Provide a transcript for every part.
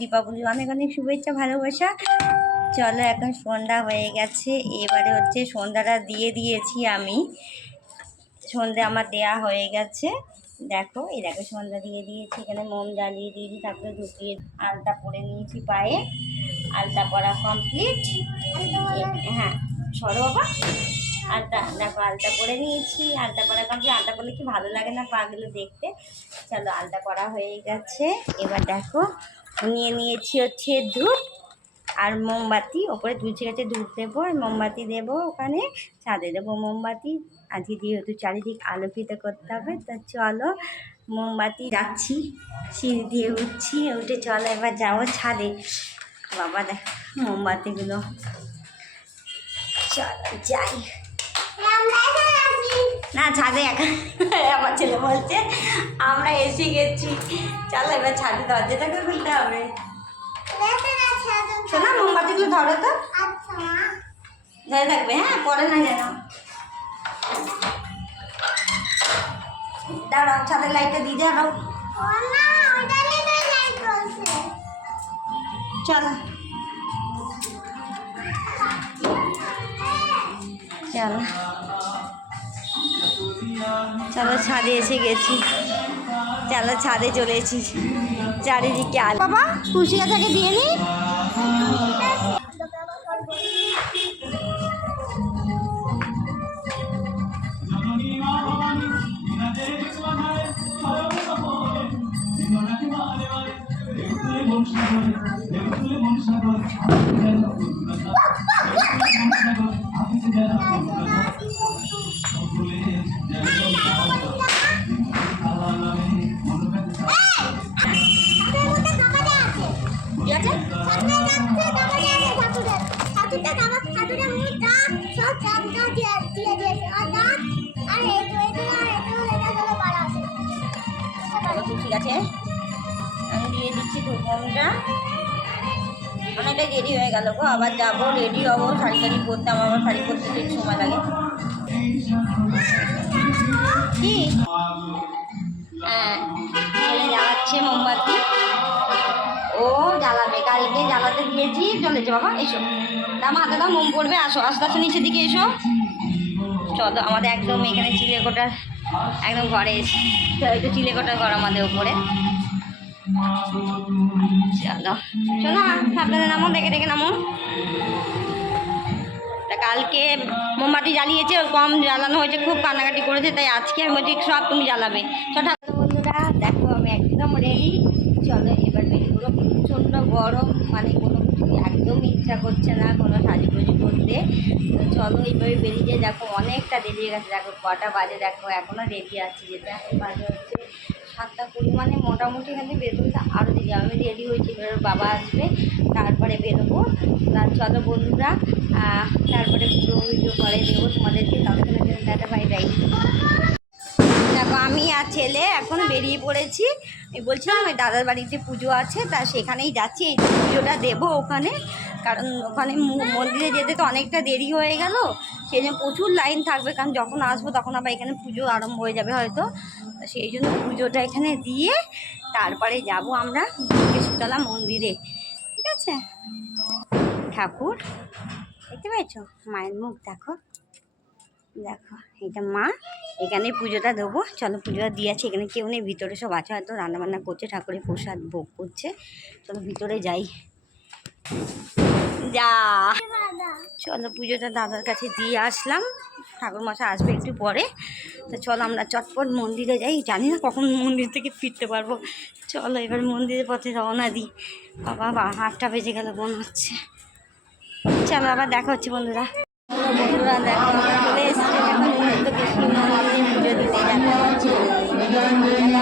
দীপাবলির অনেক অনেক শুভেচ্ছা ভালোবাসা। চলো এখন সন্ধ্যা হয়ে গেছে, এবারে হচ্ছে সন্ধ্যাটা দিয়ে দিয়েছি আমি। সন্ধ্যা আমার দেয়া হয়ে গেছে, দেখো এই দেখো সন্ধ্যা দিয়ে দিয়েছি। এখানে মোম জ্বালিয়ে দিয়েছি, তারপরে ঢুকিয়ে আলতা পরে নিয়েছি পায়ে। আলতা পরা কমপ্লিট। হ্যাঁ সরো বাবা। আলতা দেখো আলতা পরে নিয়েছি, আলতা পরা কমপ্লিট। আলতা পরলে কি ভালো লাগে না পাগুলো দেখতে। চলো আলতা পরা হয়ে গেছে। এবার দেখো নিয়ে নিয়েছি হচ্ছে ধূপ আর মোমবাতি। ওপরে তুলসী গাছে ধূপ দেবো আর মোমবাতি দেবো, ওখানে ছাদে দেবো মোমবাতি। আজকে যেহেতু চারিদিক আলোকিত করতে হবে, তো চলো মোমবাতি যাচ্ছি, সিঁড়ি দিয়ে উঠছি, উঠে চলো এবার যাবো ছাদে। বাবা দেখ মোমবাতিগুলো, চলো যাই। না ছাদে আমার ছেলে বলছে আমরা এসে গেছি, চলো এবার ছাদে দরজাটাকে খুলতে হবে। শোনা মোমবাতিগুলো ধরো তো, ধরে থাকবে, হ্যাঁ পরে না যেন। দাঁড়াও ছাদের লাইটটা দিয়ে দাঁড়াও। চলো চলো চলো ছাদে এসে গেছি, চলো ছাদে চলে এসেছি। চারিদিকে আলো। বাবা তুলসী গাছটাকে দিয়ে নি। ঠিক আছে আমি দিয়ে দিচ্ছি ধূপটা। অনেকটাই দেরি হয়ে গেল গো, আবার যাবো রেডি হবো, শাড়ি টাড়ি পরতে। আমার আবার শাড়ি পরতে একটু সময় লাগে। কি হ্যাঁ ছেলে জ্বালাচ্ছে মোমবাতি, ও জ্বালাবে, কালকে জ্বালাতে দিয়েছি। চলেছে বাবা এসো, দাম হাতে দাও মোম পড়বে। আসো আস্তে আস্তে নিচের দিকে এসো। চলো আমাদের একদম এখানে চিলেকোটার একদম ঘরে এসে, একটু চিলেকোটার ঘর আমাদের উপরে। চলো শোনো সাবধানে নামো, দেখে দেখে নামো। কালকে মোমবাতি জ্বালিয়েছে, কম জ্বালানো হয়েছে, খুব কান্নাকাটি করেছে, তাই আজকে আমি বলছি সব তুমি জ্বালাবে। ছোটো বন্ধুরা দেখো আমি একদম রেডি, চলো এবার বেরিয়ে। প্রচণ্ড গরম, মানে কোনো কিছু একদম ইচ্ছা করছে না কোনো সাজুগুজি করতে। তো চলো এইভাবে বেরিয়ে যায়। দেখো অনেকটা দেরি হয়ে গেছে, দেখো কটা বাজে, দেখো এখনও রেডি আছি। যেতে এখন বাজে হচ্ছে 7টা 20, মানে মোটামুটি এখানে বেরোতে আরও দেরি। আমি রেডি হয়েছি, এবার বাবা আসবে তারপরে বেরোবো। চলো বন্ধুরা তারপরে পুরো ভিডিও করে দেবো তোমাদেরকে। ততক্ষণের জন্য টাটা বাই বাই। দেখো আমি আর ছেলে এখন বেরিয়ে পড়েছি। আমি বলছিলাম ওই দাদার বাড়িতে পুজো আছে, তা সেখানেই যাচ্ছি। এই পুজোটা দেবো ওখানে, কারণ ওখানে মন্দিরে যেতে তো অনেকটা দেরি হয়ে গেল, সেই জন্য প্রচুর লাইন থাকবে। কারণ যখন আসবো তখন আবার এখানে পুজো আরম্ভ হয়ে যাবে হয়তো, সেই জন্য পুজোটা এখানে দিয়ে তারপরে যাব আমরা শীতলা মন্দিরে। ঠিক আছে, ঠাকুর দেখতে পাইছো, মায়ের মুখ দেখো, দেখো এটা মা, এখানে পুজোটা দেবো। চলো পুজোটা দিয়েছে, এখানে কেউ নেই, ভিতরে সব আছে, হয়তো রান্নাবান্না করছে, ঠাকুরের প্রসাদ ভোগ করছে। চলো ভিতরে যাই, যা চলো পুজোটা দাদার কাছে দিয়ে আসলাম, ঠাকুর মশাই আসবে একটু পরে। তো চলো আমরা চটপট মন্দিরে যাই, জানি না কখন মন্দির থেকে ফিরতে পারবো। চলো এবার মন্দিরের পথে রওনা দিই। বাবা 8টা বেজে গেল মনে হচ্ছে। চলো আবার দেখা হচ্ছে বন্ধুরা। বন্ধুরা দেখো আমরা চলে এসেছি এখন কৃষ্ণ মন্দিরে পুজো দিতে যাবো।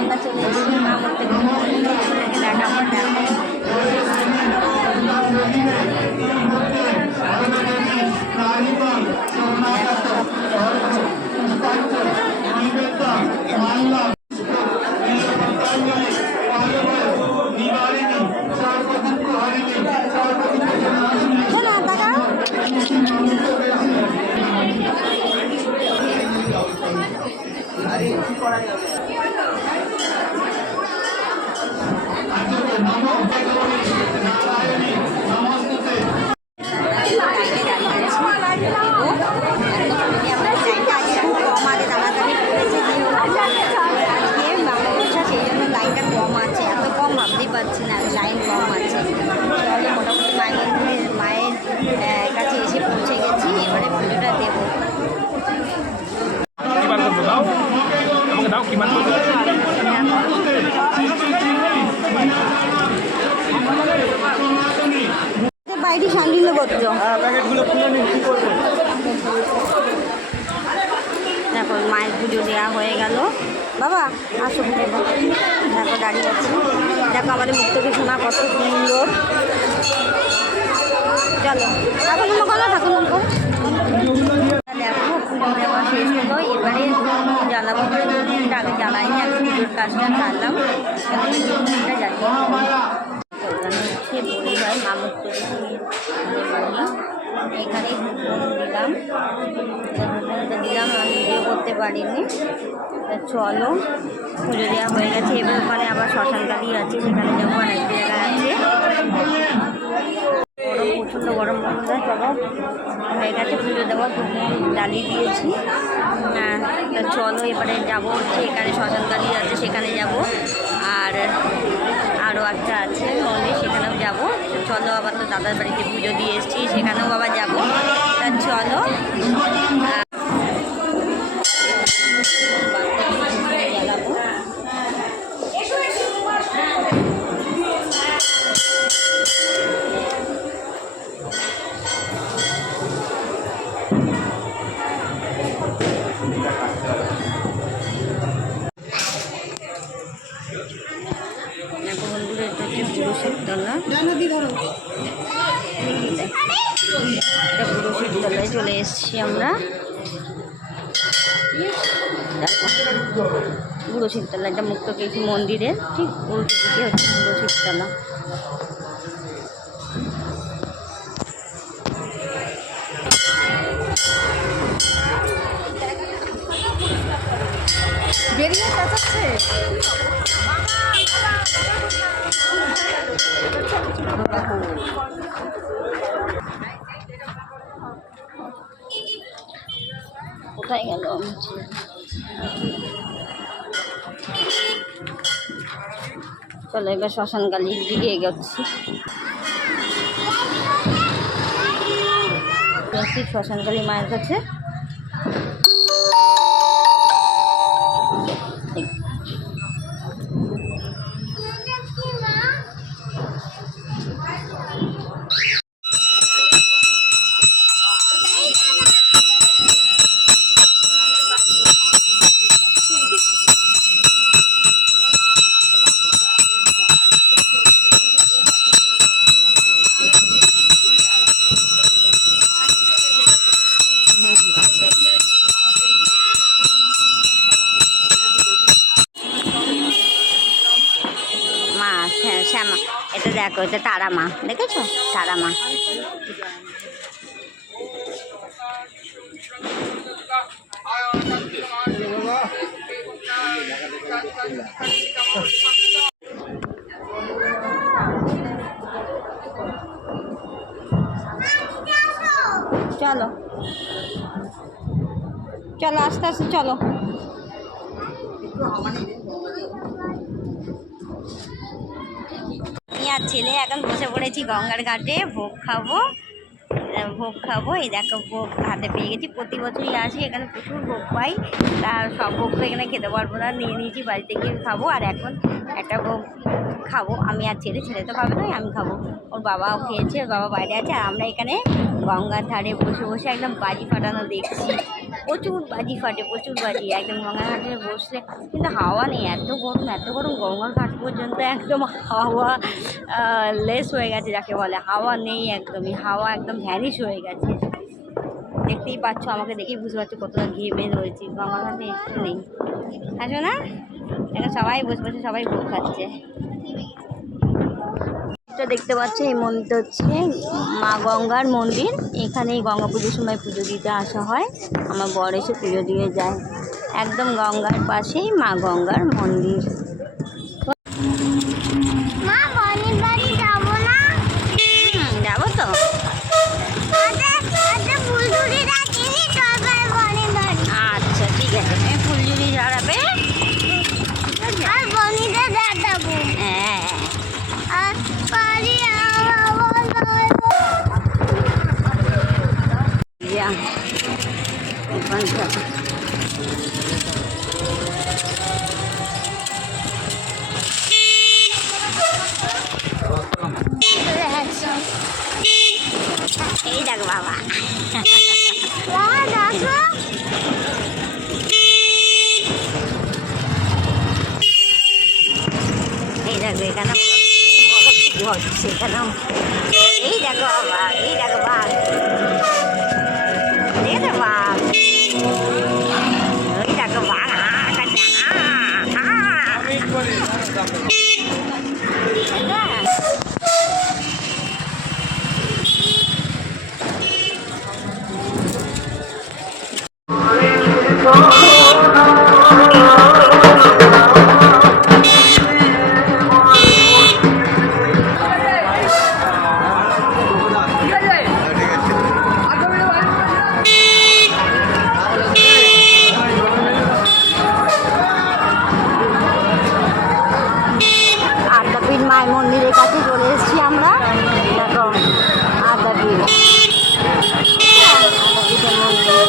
আমরা চলে এসেছি মা মন্দিরে, দেখাবো দেখো। লাইন কম আছে। তাহলে মোটামুটি মায়ের কাছে এসে পৌঁছে গেছি, এবারে পুজোটা দেবো। বাইরে শান্তিল গোত্র। দেখো মায়ের পুজো দেওয়া হয়ে গেল। বাবা আসো, দেখো দাঁড়িয়ে আছে। দেখো আমাদের মুক্তকে শোনা কত সুন্দর। চলো ঠাকুর নাম করো, ঠাকুর নাম করো। দেখো পুজো দেওয়া শেষ হলো, এবারে জ্বালাবো। দুদিনটা আগে জ্বালাইনি, আমি পুজোর কাজটা সারলাম, দুদিনটা জ্বালিয়ে হচ্ছে বলি ভাই মা মুক্তি এখানেই দিলাম। আমি ভিডিও করতে পারিনি। চলো পুজো দেওয়া হয়ে গেছে, এবার ওখানে আবার শ্মশানকালী আছে, সেখানে যাবো। আর এক জায়গা আছে গরম, প্রচণ্ড গরম বন্ধুরা। চলো হয়ে গেছে পুজো দেওয়া, জ্বালিয়ে দিয়েছি। তো চলো এবারে যাবো হচ্ছে এখানে শ্মশানকালী আছে, সেখানে যাব। আর আরও একটা আছে মন্দির, সেখানেও যাবো। চলো আবার তো দাদার বাড়িতে পুজো দিয়ে এসেছি, সেখানেও আবার যাবো। তা চলো জ্বালাবো। বন্ধুরা এটা হচ্ছে পুরো শিবতলা, এটা পুরো শিবতলায় চলে এসেছি আমরা। পুরো শিবতলা, এটা মুক্তকেশী মন্দিরের ঠিক উল্টো দিকে হচ্ছে পুরো শিবতলা। বেরিয়ে কাছে কোথায় গেল? চলো এবার শ্মশানকালীর দিকে এগোচ্ছি। শ্মশানকালী মায়ের কাছে শ্যামা, এটা দেখো, এটা তারা মা, দেখেছো তারা মা। চলো চলো আস্তে আস্তে চলো। আর ছেলে এখন বসে পড়েছি গঙ্গার ঘাটে, ভোগ খাবো। এই দেখো ভোগ হাতে পেয়ে গেছি। প্রতি বছরই আসি, এখানে প্রচুর ভোগ পাই। তার সব ভোগ তো এখানে খেতে পারবো না, নিয়ে নিয়েছি বাড়িতে গিয়ে খাবো। আর এখন একটা ভোগ খাবো আমি আর ছেলে তো খাবে না, আমি খাবো। ওর বাবাও খেয়েছে, ওর বাবা বাইরে আছে। আর আমরা এখানে গঙ্গার ধারে বসে বসে একদম বাজি ফাটানো দেখছি। প্রচুর বাজি ফাটে, প্রচুর বাজি একদম গঙ্গার ঘাটে বসলে। কিন্তু হাওয়া নেই, এত গরম গঙ্গার ঘাট পর্যন্ত একদম হাওয়া লেস হয়ে গেছে, যাকে বলে হাওয়া নেই একদমই। হাওয়া একদম ভ্যানিশ হয়ে গেছে। দেখতেই পাচ্ছ, আমাকে দেখেই বুঝতে পারছো কতটা ঘেমে রয়েছি। গঙ্গার ঘাটে একটু নেই, আসো না? এখন সবাই বসে বসে সবাই ভোগ খাচ্ছে। দেখতে পাচ্ছ এই মন্দিরটা হচ্ছে মা গঙ্গার মন্দির। এখানেই গঙ্গা পুজোর সময় পুজো দিতে আসা হয়। আমার বর এসে পুজো দিয়ে যায়। একদম গঙ্গার পাশেই মা গঙ্গার মন্দির। যাবো তো। আচ্ছা ঠিক আছে, তুমি ফুলঝুরি ঝাড়াবে। হ্যাঁ Ya, mantap. এই দেখ বাবা, এই দেখো এখানে হচ্ছে এখানে, এই দেখো বাবা, এই দেখো বাঘ, এই দেখো বাঘ, ওই দেখো বাঘ আদ্যাপীঠ মায়ের মন্দিরের কাছে চলে এসেছি আমরা। দেখো আদ্যাপীঠ, আদ্যাপীঠের মন্দির।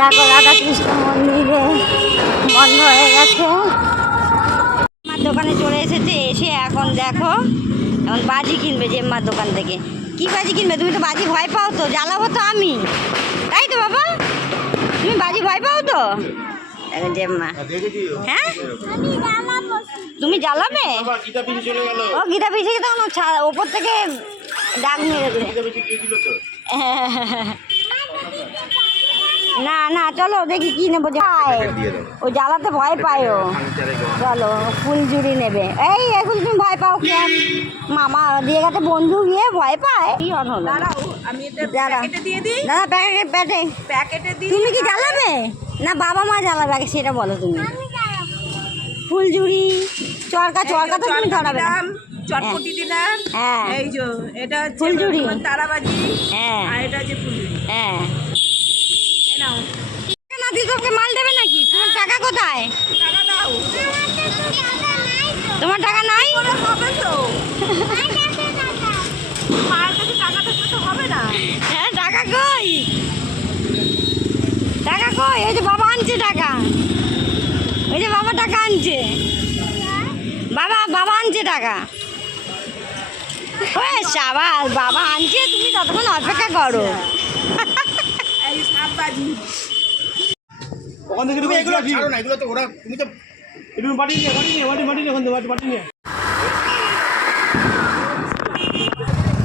দেখো রাধাকৃষ্ণ মন্দিরে বন্ধ হয়ে গেছে। আমার দোকানে চলে এসেছে, এসে এখন দেখো এখন বাজি কিনবে জেম্মার দোকান থেকে। কি বাজি কিনবে? তুমি তো বাজি ভয় পাও তো, জ্বালাবো তো আমি, তাই তো বাবা? তুমি বাজি ভয় পাও তো? দেখো জেম্মা, হ্যাঁ তুমি জ্বালাবে? ও গীতা পিছিয়ে তখন ওপর থেকে ডাক মেরে দেবে। না না চলো দেখি কি নেবো, ও জ্বালাতে ভয় পায় ও। চলো ফুলঝুরি নেবে। এই এখন তুমি ভয় পাও কি? মামা দিয়ে গেছে বন্ধু গিয়ে ভয় পায় কি হলো? দাদা প্যাকেটে তুমি কি জ্বালাবে না বাবা মা জ্বালাবে আগে সেটা বলো তুমি। ফুলঝুরি চরকা, চরকা তো তুমি ধরাবে না। চটপটি দিলাম, হ্যাঁ এই যে এটা হচ্ছে ফুলঝুরি, তারাবাজি, হ্যাঁ আর এটা হচ্ছে ফুলঝুরি। হ্যাঁ নাও না, দিদি মাল দেবে নাকি? তোমার টাকা কোথায়? টাকা দাও। তোমার টাকা নাই? হবে তো, মায়ের কাছে টাকা থাকলে তো হবে না। হ্যাঁ টাকা কই? টাকা কই? ওই যে বাবা আনছে টাকা, ওই যে বাবা টাকা আনছে, বাবা আনছে টাকা। ওই সাবাস, বাবা আনছে, তুমি ততক্ষণ অপেক্ষা করো। এই সাববাজি ওখান থেকে তুমি এগুলো ছাড়ো না, এগুলো তো ওরা, তুমি তো একটু বাটি নিয়ে ওখান থেকে বাটি নিয়ে।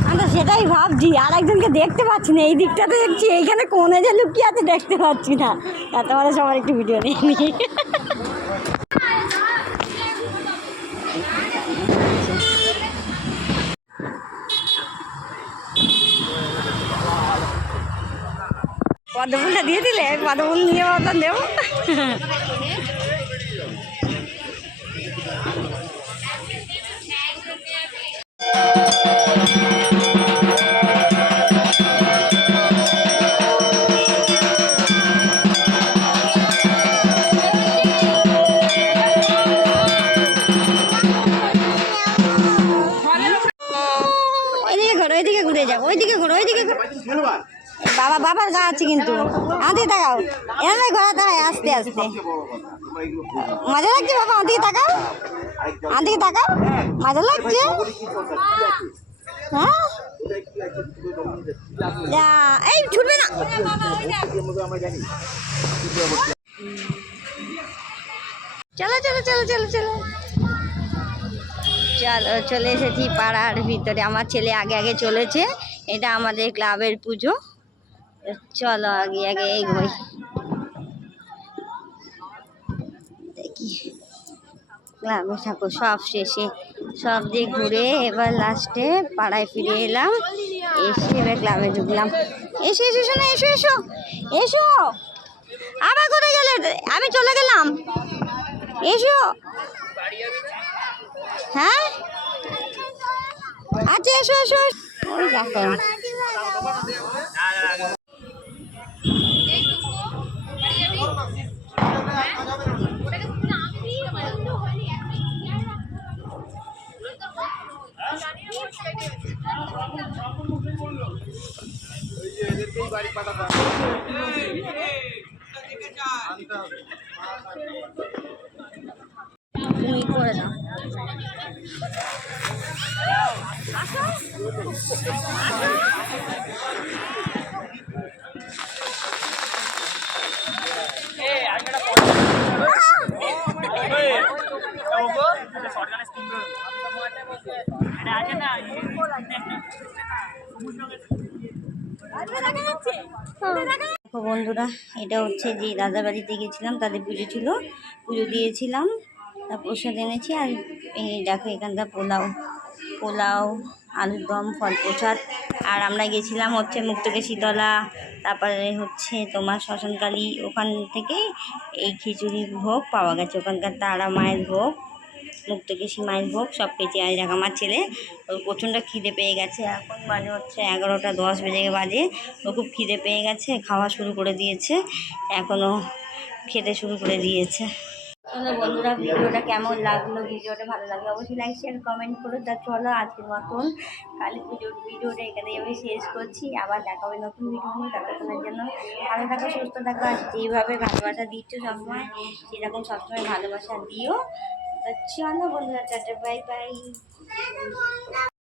আমি তো সেটাই ভাবছি, আর একজনকে দেখতে পাচ্ছি না, এই দিকটাতে দেখছি, এইখানে কোনে যে লুকিয়ে আছে দেখতে পাচ্ছি না। তাতে আমাদের সবার একটু ভিডিও নিয়ে নি। পদ্মফুলটা দিয়ে দিলে, পদ্মফুল নিয়ে মতন দেবো। এদিকে ঘুরে যাবো, ওইদিকে ঘুরো, ওইদিকে ঘুরো। বাবার গা আছে কিন্তু, আমাদের তাকাও, এখানে ঘোরা দাঁড়ায় আস্তে আস্তে। মজা লাগছে বাবা? আমাদিকে তাকাও, আমাদিকে তাকাও, মজা লাগছে? হ্যাঁ এই ছুটবে না। চলো চলো চলো চলো চলো চলো, চলে এসেছি পাড়ার ভিতরে। আমার ছেলে আগে আগে চলেছে, এটা আমাদের ক্লাবের পুজো। চলো আগে আগে এগোই, দেখি ক্লাবে ঠাকুর সব শেষে, সব দিক ঘুরে এবার লাস্টে পাড়ায় ফিরে এলাম। এসে এবার ক্লাবে ঢুকলাম। এসো এসো শোনো, এসো এসো এসো, আবার কোথায় গেলে? আমি চলে গেলাম, এসো। হ্যাঁ আচ্ছা এসো এসো। ওই দেখো তুমি করে দাও। দেখো বন্ধুরা, এটা হচ্ছে যে দাদার বাড়িতে গেছিলাম, তাদের পুজো ছিল, পুজো দিয়েছিলাম, তা প্রসাদ এনেছি। আর এই দেখো এখানটা পোলাও আলুর দম, ফল প্রসাদ। আর আমরা গেছিলাম হচ্ছে মুক্তকেশীতলা, তারপরে হচ্ছে তোমার শ্মশানকালী, ওখান থেকে এই খিচুড়ি ভোগ পাওয়া গেছে, ওখানকার তারা মায়ের ভোগ, মুক্তকেশী মায়ের ভোগ সব পেয়েছি। আর দেখ আমার ছেলে, ওর প্রচণ্ড খিদে পেয়ে গেছে, এখন মানে হচ্ছে 11:10 বাজে। ও খুব খিদে পেয়ে গেছে, খাওয়া শুরু করে দিয়েছে, এখনও খেতে শুরু করে দিয়েছে। চলো বন্ধুরা, ভিডিওটা কেমন লাগলো, ভিডিওটা ভালো লাগলে অবশ্যই লাইক শেয়ার কমেন্ট করো। তা চলো আজকের মতন কালী পুজোর ভিডিওটা এখানে আমি শেষ করছি। আবার দেখা হবে নতুন ভিডিও নিয়ে, ততক্ষণের জন্য ভালো থাকো, সুস্থ থাকো। আর যেইভাবে ভালোবাসা দিচ্ছ সবসময়, সেরকম সবসময় ভালোবাসা দিও। তা চলো বন্ধুরা, টাটা বাই বাই।